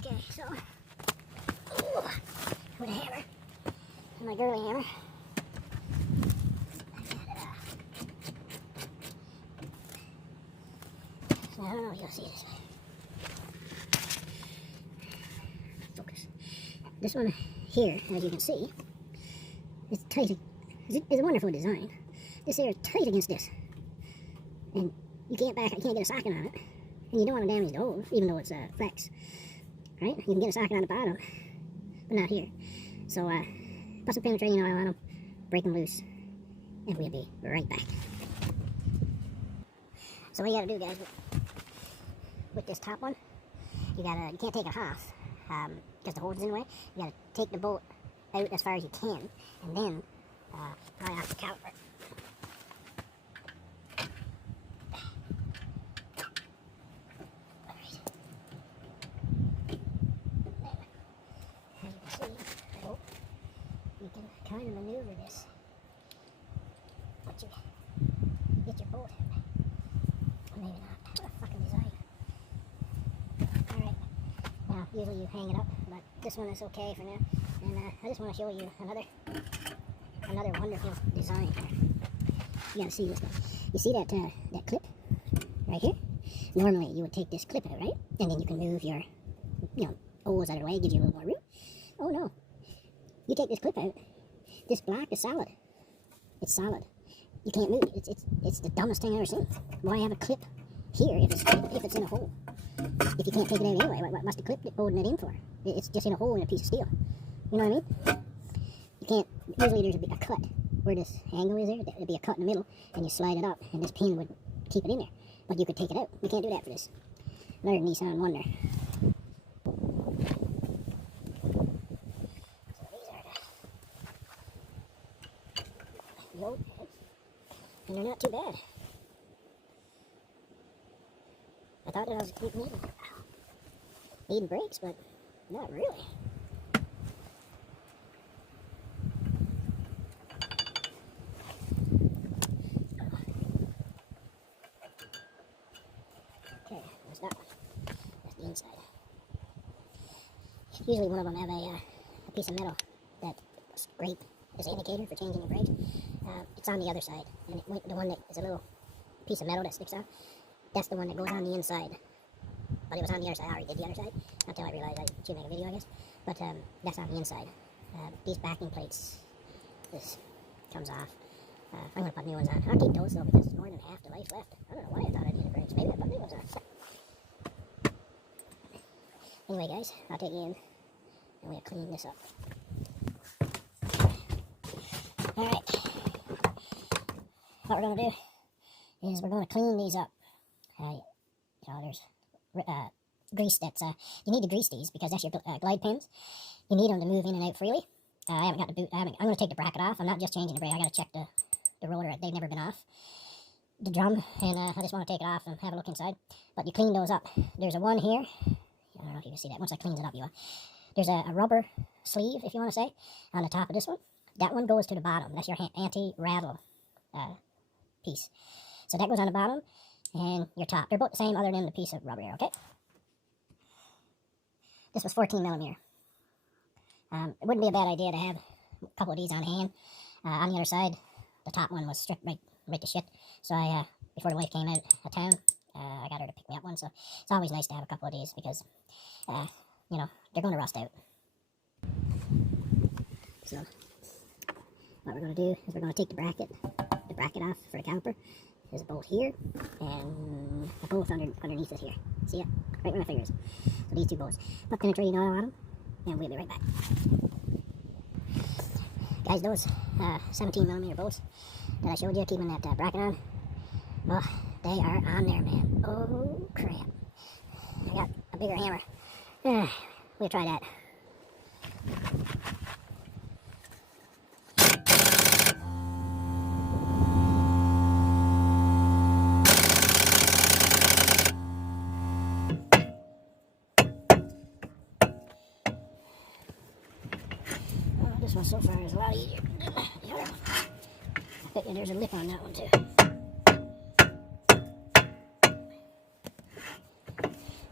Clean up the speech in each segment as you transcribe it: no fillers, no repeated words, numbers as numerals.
Okay, so with a hammer, my girly hammer. So I don't know if you'll see this. Focus. This one here, as you can see, is tight. It's a wonderful design. This here is tight against this, and you can't get a socket on it, and you don't want to damage the hole, even though it's flex. Right? You can get a socket on the bottom, but not here. So put some penetrating oil on them, break them loose, and we'll be right back. So what you gotta do, guys, with this top one, you can't take it off because the hole's in the way. You gotta take the bolt out as far as you can, and then pry off the caliper. You can kind of maneuver this, but you get your bolt out. Or maybe not. What a fucking design. Alright, now usually you hang it up, but this one is okay for now. And I just want to show you another wonderful design here. You gotta see this guy. You see that clip right here? Normally you would take this clip out, right? And then you can move your, holes out of the way, gives you a little more room. Oh no. You take this clip out, this block is solid. It's solid. You can't move it. It's the dumbest thing I've ever seen. Why have a clip here if it's in a hole? If you can't take it out anyway, what's the clip holding it in for? It's just in a hole in a piece of steel. You know what I mean? You can't, usually there's a cut where this angle is there, there'd be a cut in the middle, and you slide it up, and this pin would keep it in there. But you could take it out. You can't do that for this. Another Nissan Wonder. And they're not too bad. I thought that I was needing brakes, but not really. Okay, there's that one. That's the inside. Usually one of them have a piece of metal that scrape as an indicator for changing your brakes. It's on the other side, and the one that is a little piece of metal that sticks out, that's the one that goes on the inside. But it was on the other side. I already did the other side until I realized I should make a video, I guess. But that's on the inside. These backing plates, this comes off. I'm going to put new ones on. I'll keep those though because it's more than half the life left. I don't know why I thought I needed brakes. Maybe I put new ones on. Anyway, guys, I'll take you in and we'll clean this up. Alright. What we're going to do is we're going to clean these up. There's grease that's, you need to grease these because that's your glide pins. You need them to move in and out freely. I haven't got the boot, I'm going to take the bracket off. I'm not just changing the brake, I got to check the rotor, they've never been off. The drum, and I just want to take it off and have a look inside. But you clean those up. There's a one here, I don't know if you can see that, once I cleans it up you will. There's a rubber sleeve, if you want to say, on the top of this one. That one goes to the bottom, that's your anti-rattle piece. So that goes on the bottom, and your top. They're both the same other than the piece of rubber here, okay? This was 14 millimeter. It wouldn't be a bad idea to have a couple of these on hand. On the other side, the top one was stripped right to shit. So I, before the wife came out of town, I got her to pick me up one. So it's always nice to have a couple of these because, they're going to rust out. So what we're going to do is we're going to take the bracket off for the caliper. There's a bolt here, and a bolt underneath it here. See it? Right where my finger is. So these two bolts. Put penetrating oil on them, and we'll be right back. Guys, those 17 millimeter bolts that I showed you, keeping that bracket on, oh, they are on there, man. Oh, crap. I got a bigger hammer. We'll try that. This one so far is a lot easier than the other one. I bet you there's a lip on that one too.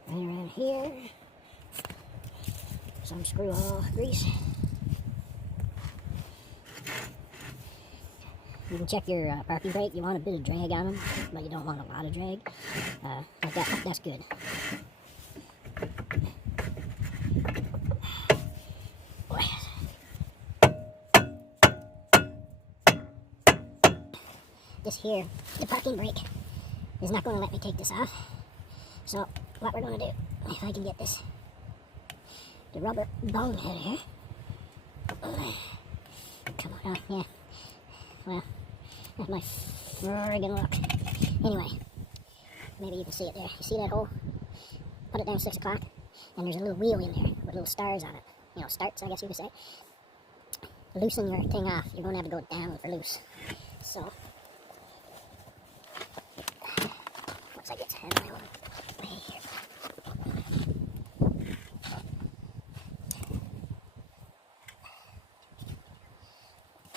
Right around here. some screw hole grease. You can check your parking brake. You want a bit of drag on them, but you don't want a lot of drag. Like that, that's good. This here, the parking brake, is not going to let me take this off. So what we're going to do, if I can get this, the rubber bung out of here. Come on, oh, yeah. Well, that's my friggin' luck. Anyway, maybe you can see it there. You see that hole? Put it down 6 o'clock, and there's a little wheel in there with little stars on it. You know, starts, I guess you could say. Loosen your thing off. You're going to have to go down for loose. So, once I get to my own way here.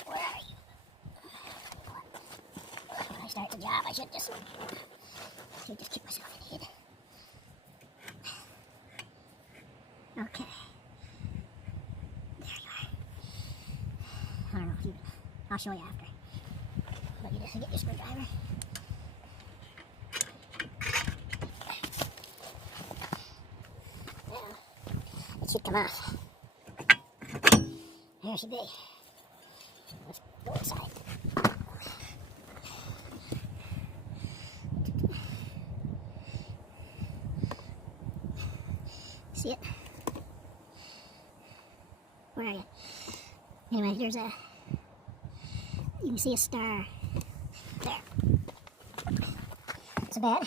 Where are you? When I start the job, I should just kick myself in the head. Okay. There you are. I don't know if you can. I'll show you after. But you just get your screwdriver. And it should come off. There should be. Let's go inside. See it? Where are you? Anyway, there's a, you can see a star there. It's a bad.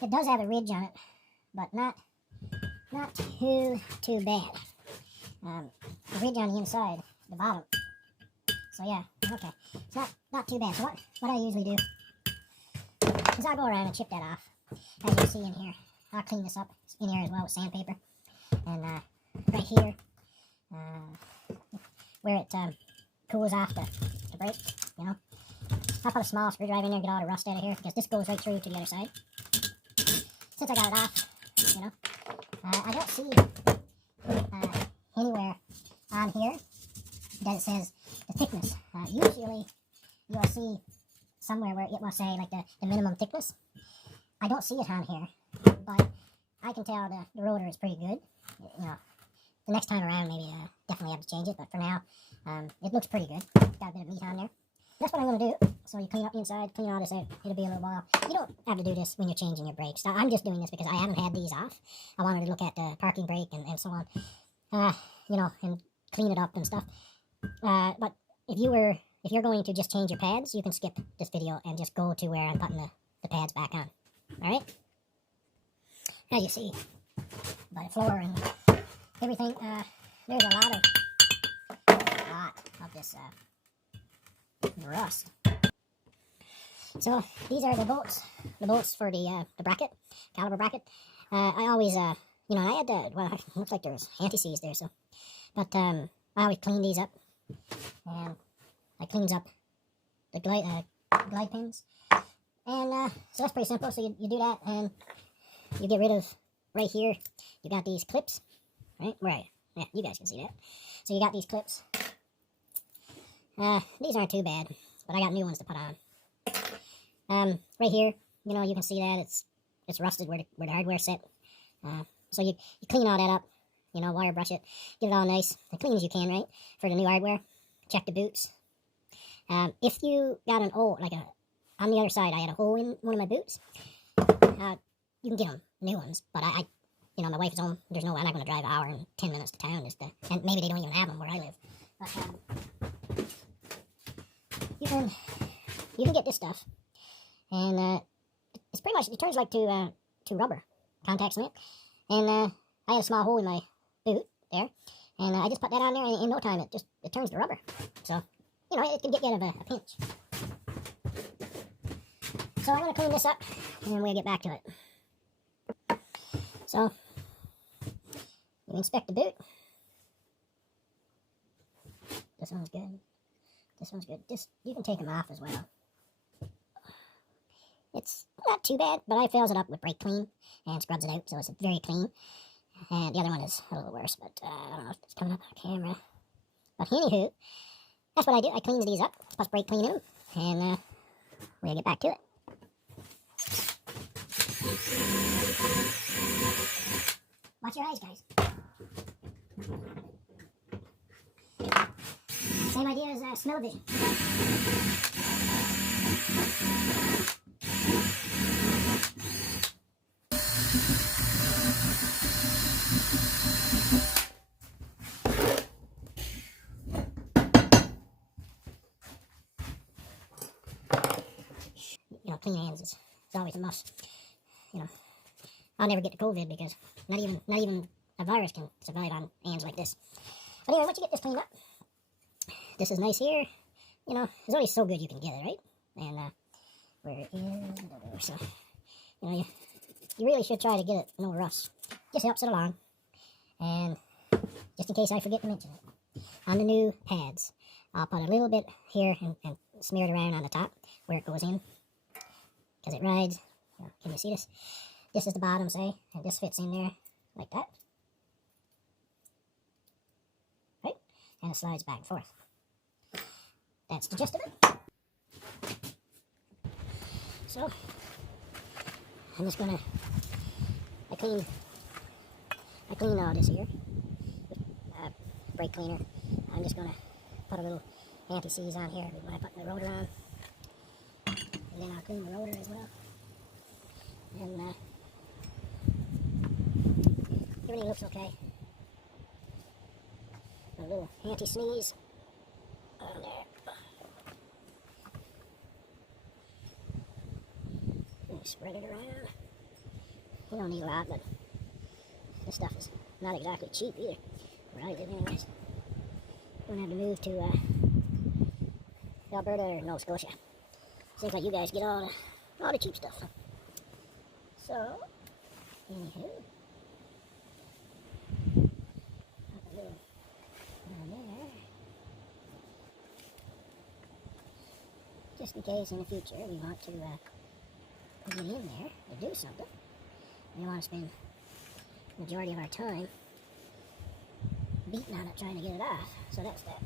It does have a ridge on it, but not too bad. The ridge on the inside, the bottom. So yeah, okay. It's not too bad. So what I usually do is I'll go around and chip that off. As you see in here, I'll clean this up in here as well with sandpaper. And right here, where it cools off the brake, you know. I'll put a small screwdriver in there, get all the rust out of here, because this goes right through to the other side. Since I got it off, you know, I don't see anywhere on here that it says the thickness. Usually, you'll see somewhere where it will say like the minimum thickness. I don't see it on here, but I can tell the rotor is pretty good. You know, the next time around, maybe definitely have to change it, but for now, it looks pretty good. Got a bit of meat on there. That's what I'm going to do. So you clean up the inside, clean all this out. It'll be a little while. You don't have to do this when you're changing your brakes. I'm just doing this because I haven't had these off. I wanted to look at the parking brake and so on, you know, and clean it up and stuff. But if you're going to just change your pads, you can skip this video and just go to where I'm putting the pads back on. All right? As you see, by the floor and everything, there's a lot of this rust. So these are the bolts for the bracket, caliper bracket. I always, you know, I had well, it looks like there's anti-seize there, so, but I always clean these up, and I cleans up the glide pins, and so that's pretty simple. So you do that, and you get rid of right here. You got these clips, right? Right. Yeah, you guys can see that. So you got these clips. These aren't too bad, but I got new ones to put on. Right here, you know, you can see that it's rusted where the hardware's set. So you clean all that up, you know, wire brush it, get it all nice, as clean as you can, right, for the new hardware. Check the boots. If you got an hole, like on the other side, I had a hole in one of my boots. You can get them, new ones, but I you know, my wife is home. I'm not going to drive an hour and 10 minutes to town and maybe they don't even have them where I live. But, you can get this stuff, and it's pretty much, it turns like to rubber contact cement, and I had a small hole in my boot there, and I just put that on there, and in no time it turns to rubber. So, you know, it can get out of a pinch. So I'm going to clean this up, and then we'll get back to it. So, you inspect the boot. This one's good. This one's good. You can take them off as well. It's not too bad, but I fills it up with brake clean and scrubs it out, so it's very clean. And the other one is a little worse, but I don't know if it's coming up on camera. But anywho, that's what I do. I clean these up, plus brake clean them, and we'll get back to it. Watch your eyes, guys. Same idea as smell vision. You know, clean hands is always a must. You know, I'll never get to COVID because not even a virus can survive on hands like this. But anyway, once you get this cleaned up, this is nice here. You know, it's only so good you can get it, right? And where is the, so you know, you really should try to get it no rust. Just helps it along. And just in case I forget to mention it, on the new pads, I'll put a little bit here and smear it around on the top where it goes in, because it rides. Can you see this? This is the bottom, say, and this fits in there like that. Right? And it slides back and forth. That's the gist of it. So, I'm just gonna, I clean all this here with brake cleaner. I'm just gonna put a little anti-seize on here when I put the rotor on. And then I'll clean the rotor as well. And everything looks okay. A little anti-sneeze on there. And spread it around. You don't need a lot, but this stuff is not exactly cheap either. Where I live anyways. Don't have to move to Alberta or Nova Scotia. Seems like you guys get all the cheap stuff. So, anywho, put a little down there, just in case in the future we want to put it in there to do something. We don't want to spend the majority of our time beating on it trying to get it off. So that's that.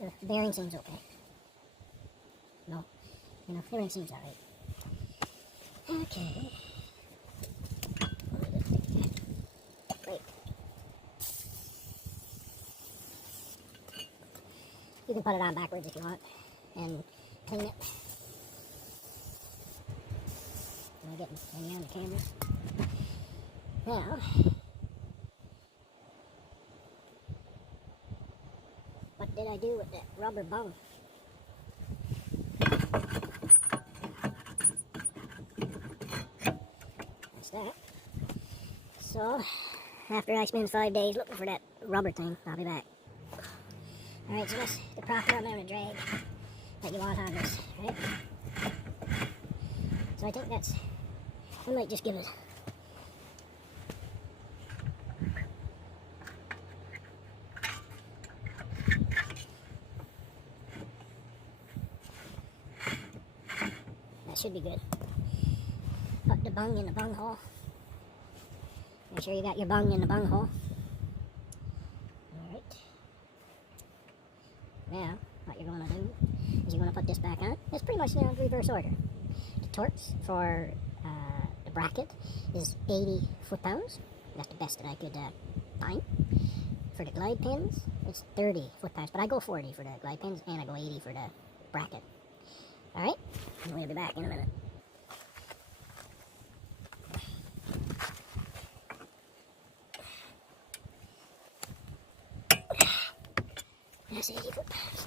The bearing seems okay. No, you know, everything seems alright. Okay. Great. You can put it on backwards if you want and clean it. I'm getting in on the camera. Now, what did I do with that rubber bung? That. So, after I spend 5 days looking for that rubber thing, I'll be back. Alright, so that's the proper amount of drag that you want on this, right? So I think that's, I might just give it that should be good. Put the bung in the bung hole. Make sure you got your bung in the bung hole. Alright. Now, what you're going to do is you're going to put this back on. It's pretty much in reverse order. The torques for the bracket is 80 foot-pounds. That's the best that I could find. For the glide pins, it's 30 foot-pounds. But I go 40 for the glide pins, and I go 80 for the bracket. Alright? And we'll be back in a minute. That's 80 foot-pounds.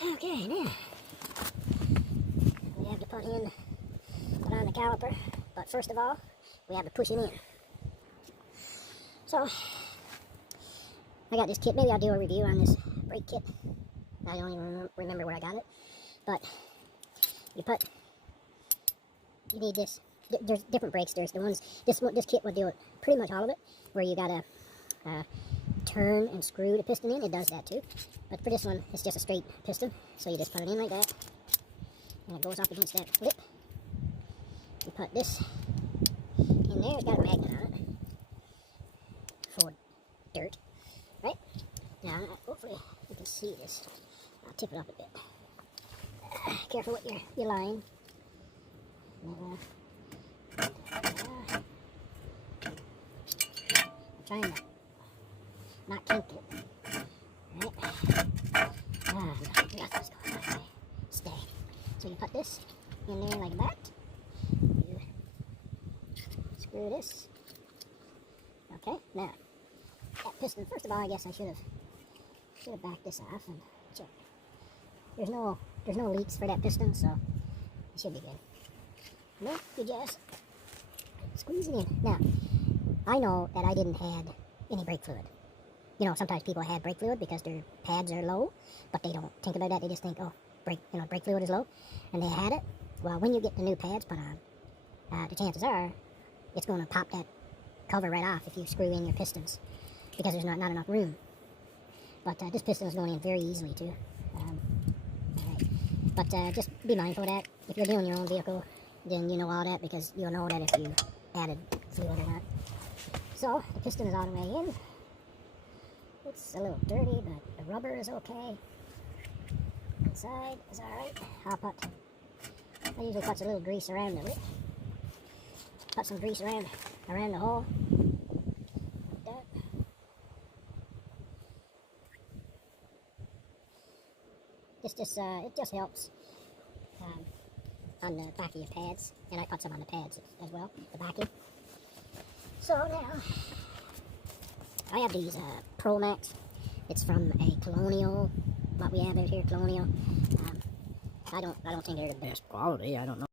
Okay, now we have to put on the caliper, but first of all, we have to push it in. So, I got this kit. Maybe I'll do a review on this brake kit. I don't even remember where I got it, but you need this. There's different brakes. There's the ones, this kit will do it, pretty much all of it, where you gotta turn and screw the piston in. It does that too, but for this one it's just a straight piston, so you just put it in like that and it goes up against that lip. You put this there, it's got a magnet on it for dirt, right? Now, hopefully you can see this. I'll tip it up a bit. Careful with your line. I'm trying to not kink it. Right? Nothing's going on. Okay. Stay. So you put this in there like that. You screw this. Okay, now that piston. First of all, I guess I should have backed this off and checked. There's no leaks for that piston, so it should be good. No, you just squeeze it in. Now, I know that I didn't have any brake fluid. You know, sometimes people have brake fluid because their pads are low, but they don't think about that. They just think, oh, brake fluid is low, and they had it. Well, when you get the new pads put on, the chances are it's going to pop that cover right off if you screw in your pistons, because there's not enough room. But this piston is going in very easily too. Alright. But just be mindful of that. If you're doing your own vehicle, then you know all that, because you'll know that if you added fluid or not. So the piston is all the way in. It's a little dirty, but the rubber is okay. Inside is alright. I usually put a little grease around the lip. Put some grease around the hole. Like that. It just helps on the back of your pads, and I put some on the pads as well, the backing. So now I have these Pro Max. It's from a Colonial. What we have out here, Colonial. I don't think they're the best quality. I don't know.